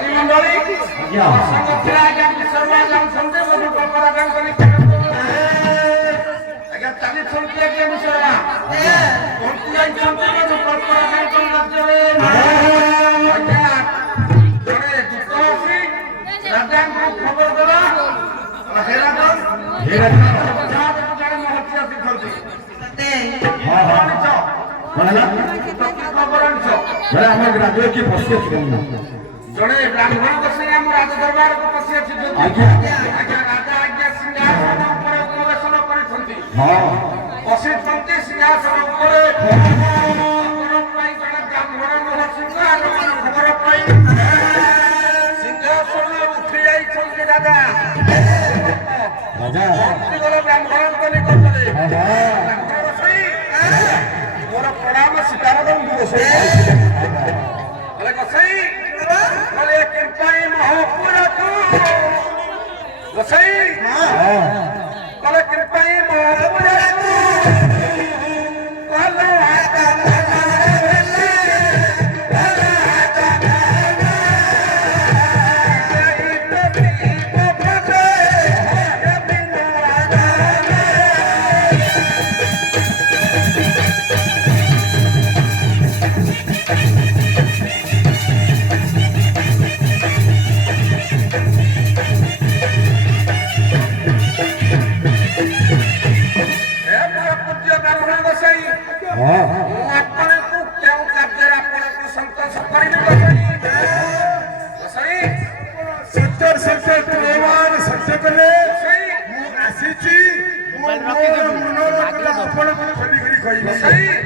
ज्ञानी मंडली संग फिरा ज्ञान सर्व ज्ञान संते मधु कपरा ज्ञान कनि आज्ञा ताली संते ज्ञान सर्व कोन ज्ञान संते मधु कपरा ज्ञान कनि राज्य आज्ञा जणे दुतोसी राजा को खबर देला हेरा जणे महत्या सिखंती सते कहला जरा हमर ग्राहक के पछे छिन जणे ब्राह्मण बसे हम राज दरबार को पछे छि आज्ञा राजा आज्ञा सिंहासन ऊपर उपवेशन करिसंती हां पछिसंती सिंहासन ऊपर खबर पाई जणे ब्राह्मण मोह सिंहासन खबर पाई सिंहासन उठी जाई छंती राजा गला ब्राह्मण को निकटले ब्राह्मण बसई मोर प्रणाम स्वीकार दम दिवस बोले कसई बोले कृपाई महापुर तू कसई बोले कृपाई महापुर सही